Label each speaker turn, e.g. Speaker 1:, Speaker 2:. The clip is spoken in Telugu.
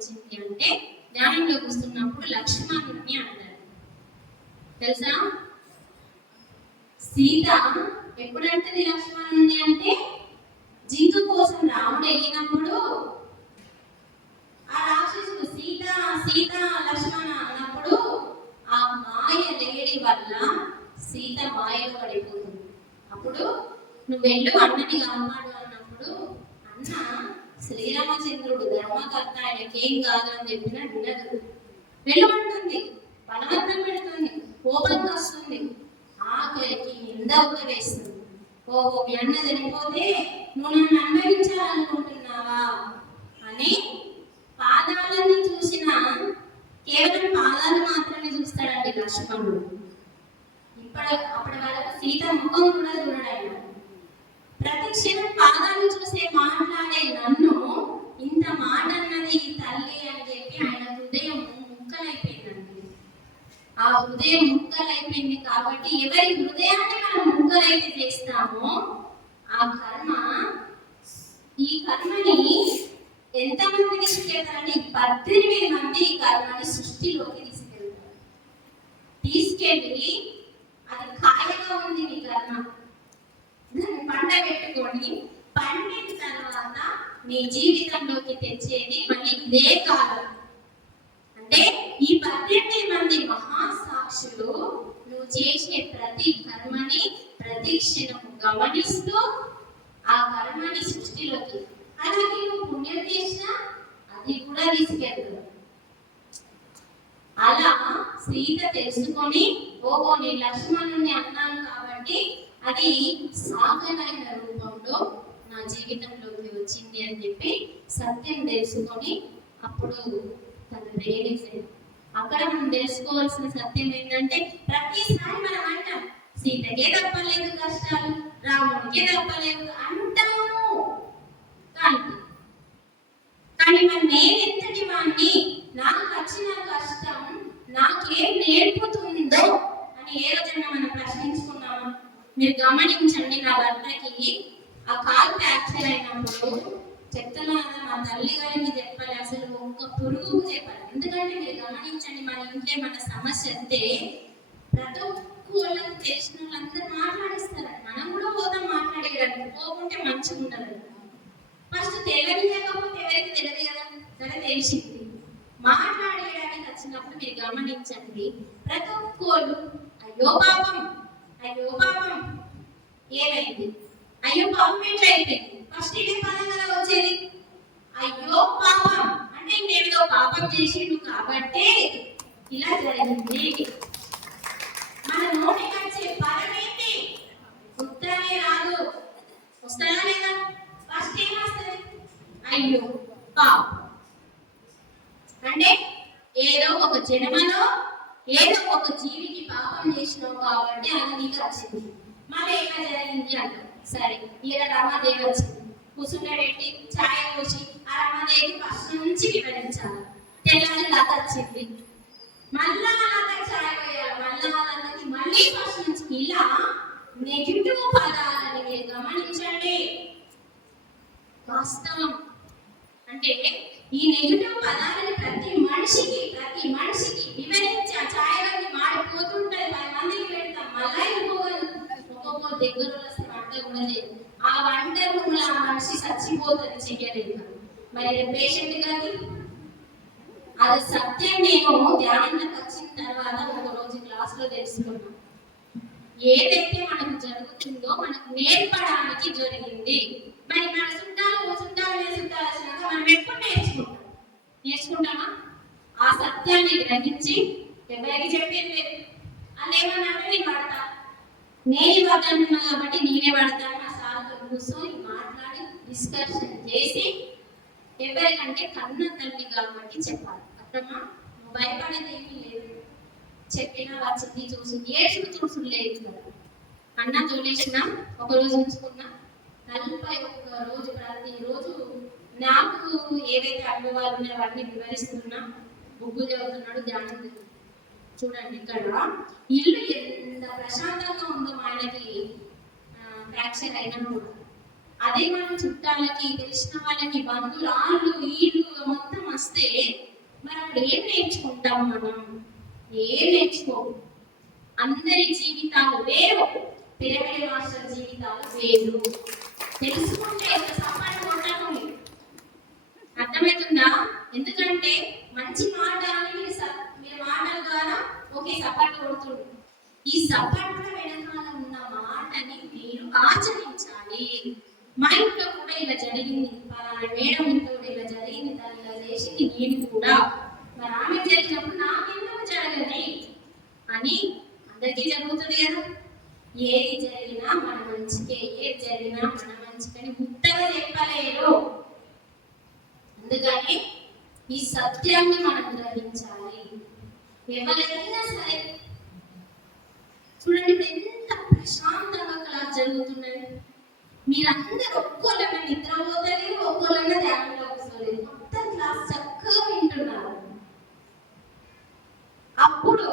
Speaker 1: వచ్చింది అంటే ధ్యానంలో కూస్తున్నప్పుడు లక్ష్మణుడిని అంటారు. తెలుసా? సీత ఎప్పుడంటది లక్ష్మణుడిని అంటే? జింక కోసం రాముడు వెళ్ళినప్పుడు ఆ రాక్షసుడు సీత సీత లక్ష్మణ అన్నప్పుడు ఆ మాయ లేడి వల్ల సీత మాయలో పడిపోతుంది. అప్పుడు నువ్వు వెళ్ళు అన్నని కాపాడు అన్నప్పుడు అన్న శ్రీరామచంద్రుడు ధర్మకర్త ఆయనకేం కాదు అని చెప్పినా వినదు వెలువంటుంది బలవంతం పెడుతుంది కోపంగా వస్తుంది. ఆఖరికి నింద కూడా వేస్తుంది ఓహో మీ అన్న చనిపోతే నువ్వు నన్ను అనుభవించాలనుకుంటున్నావా? అని పాదాలని చూసిన కేవలం పాదాలు మాత్రమే చూస్తాడండి లక్ష్మణుడు. ఇప్పుడు అప్పటి వరకు సీత ముఖం కూడా చూడడాడు ప్రతి క్షణం పాదాలు చూసే మా నన్ను ఇంత మాట అన్నది ఈ తల్లి అని చెప్పి ఆయన హృదయం ముక్కలైపోయిందండి ఆ హృదయం ముక్కలైపోయింది కాబట్టి ఎవరి హృదయాన్ని మనం ముక్కలైతే చేస్తామో ఆ కర్మ ఈ కర్మని ఎంతమంది తీసుకెళ్తారంటే పద్దెనిమిది మంది ఈ కర్మని సృష్టిలోకి తీసుకెళ్తారు. తీసుకెళ్ళి అది కాయగా ఉంది మీ కర్మ. దాన్ని పంట పెట్టుకొని పండిన తర్వాత మీ జీవితంలోకి తెచ్చేది మళ్ళీ ఇదే కాలం అంటే ఈ పద్దెనిమిది మంది మహాసాక్షులు నువ్వు చేసే ప్రతి కర్మని ప్రతిక్షణము గమనిస్తూ ఆ కర్మని సృష్టిలోకి అలాగే నువ్వు పుణ్యం చేసినా అది కూడా తీసుకెళ్తావు అలా సీత తెలుసుకొని ఓహో నేను లక్ష్మణుని అన్నాను కాబట్టి అది సాగనైన రూపంలో నా జీవితంలోకి వచ్చింది అని చెప్పి సత్యం తెలుసుకొని అప్పుడు తను రియలైజ్ అయింది అక్కడ మనం తెలుసుకోవాల్సిన సత్యం ఏంటంటే సీతకే తప్పలేదు కష్టాలు రాముడికే తప్పలేదు అంటాము కానీ కానీ మరి నేను ఎంతటి వాణ్ణి? నాకు వచ్చిన కష్టం నాకేం నేర్పుతుందో అని ఏ రోజైనా మనం ప్రశ్నించుకున్నామా మీరు గమనించండి నా భర్తకి ఆ కాలు ఫ్రాక్చర్ అయినప్పుడు చెప్తున్నా మా తల్లి గారికి చెప్పాలి అసలు ఒక్క పురుగుకు చెప్పాలి. ఎందుకంటే మీరు గమనించండి మన ఇంట్లో మన సమస్య వస్తే ప్రతి వాళ్ళకి తెలిసిన వాళ్ళందరూ మాట్లాడిస్తారు మనం కూడా పోతాం మాట్లాడేయడానికి. పోకుంటే మంచిగా ఉండదు ఫస్ట్ తెలియకపోతే ఎవరికి తెలియదు కదా? సరే తెలిసింది మాట్లాడేయడానికి వచ్చినప్పుడు మీరు గమనించండి. ప్రతి ఒక్కళ్ళు అయ్యో పాపం అయ్యో పాపం. ఏమైంది? అయ్యో పాపం ఎట్లా అయిపోయింది ఫస్ట్ ఇదే పదం కదా వచ్చేది. అయ్యో పాపం. అంటే నేనేదో పాపం చేసిండు కాబట్టి ఇలా జరిగింది మన నోటికి వచ్చే పదం ఏంటి ఉత్తరమే రాదు వస్తానా లేదా ఫస్ట్ ఏం వస్తుంది అయ్యో కావు. అంటే ఏదో ఒక జన్మలో ఏదో ఒక జీవికి పాపం చేసినావు కాబట్టి అది నీకు వచ్చింది. మళ్ళీ ఏమైనా జరిగింది అంటాం సరే ఈయన రమాదేవి వచ్చింది. కూర్చుండబెట్టి ఛాయ పోసి ఆ రమాదేవి ఫస్ట్ నుంచి వివరించాలి. తెల్లని లత వచ్చింది. మళ్ళా లతకి ఛాయ పోయాలి. మళ్ళా లతకి మళ్ళీ ఫస్ట్ నుంచి ఇలా నెగిటివ్ పదాలని మీరు గమనించండి. వాస్తవం. అంటే ఈ నెగిటివ్ పదాలని ప్రతి మనిషికి ప్రతి మనిషికి వివరించి ఆ ఛాయలన్నీ మాడిపోతుంటది పది మందికి పెడతాం మళ్ళీ ఒక్కొక్క దగ్గర వంట కూడా లేదు ఆ వంట రూమ్లో ఆ మనిషి చచ్చిపోతుంది చెయ్యలేక మరి పేషెంట్ కాదు అది సత్యం నేను ధ్యానంలోకి వచ్చిన తర్వాత ఒక రోజు క్లాస్లో తెలుసుకున్నాను ఏదైతే మనకు జరుగుతుందో మనకు నేర్పడానికి జరిగింది. మరి మనసు ఎప్పుడు నేర్చుకుంటాం నేర్చుకుంటామా ఆ సత్యాన్ని గ్రహించి ఎవరికి చెప్పేది లేదు. అది ఏమన్నా నేను పడతా నేను పడతాను కాబట్టి నేనే పడతాను ఆ సార్తో కూర్చొని మాట్లాడి డిస్కషన్ చేసి ఎవరికంటే కన్న తల్లి కాబట్టి చెప్పాలి. అర్థమా భయపడేది ఏమీ లేదు. చెప్పినా వచ్చింది చూసి ఏడు చూసి లేదు కదా. అన్న చూడేసిన ఒక రోజు ఉంచుకున్నా నలభై ఒక్క రోజు ప్రతి రోజు నాకు ఏవైతే అనుభవాలు ఉన్నాయో అవన్నీ వివరిస్తున్నా. బుగ్గు చదువుతున్నాడు ధ్యానం చూడండి ఇక్కడ. ఇల్లు ఎంత ప్రశాంతంగా ఉందో ఆయనకి ఫ్రాక్చర్ అయినా కూడా. అదే మనం చుట్టాలకి తెలిసిన వాళ్ళకి బంధువులు ఆళ్ళు వీళ్ళు మొత్తం వస్తే మరి అప్పుడు ఏం నేర్చుకుంటాం మనం? ఏం నేర్చుకో అందరి జీవితాలు వేరు. పిరమిడ్ మాస్టర్ జీవితాలు వేరు. తెలుసు ఒక సపాటు కొట్టాము అర్థమవుతుందా ఎందుకంటే మంచి మాట అని మీరు స- మీరు మాటల ఓకే ఒకే సపాటు కొడుతుంది ఈ సపాటుల వెనకాల ఉన్న మాటని మీరు ఆచరించాలి. మా ఇంట్లో కూడా ఇలా జరిగింది. మేడం ఇంట్లో కూడా ఇలా జరిగింది. దాన్ని ఇలా చేసింది. నేను కూడా. మరి ఆమె జరిగినప్పుడు నాకెందుకు జరగని అని అందరికీ జరుగుతుంది కదా. ఏది జరిగినా మన మంచికే. ఏది జరిగినా మన మంచికని ఉత్తగా చెప్పలేరు. అందుకని ఈ సత్యాన్ని మనం గ్రహించాలి. ఎవరైనా సరే. చూడండి ఇప్పుడు ఎంత ప్రశాంతంగా క్లాస్ జరుగుతున్నాయి మీరందరూ ఒక్కోళ్ళన్నా నిద్రపోతలేరు ఒక్కోళ్ళన్నా ధ్యానంలో కూర్చోలేదు మొత్తం క్లాస్ చక్కగా వింటున్నారు. అప్పుడు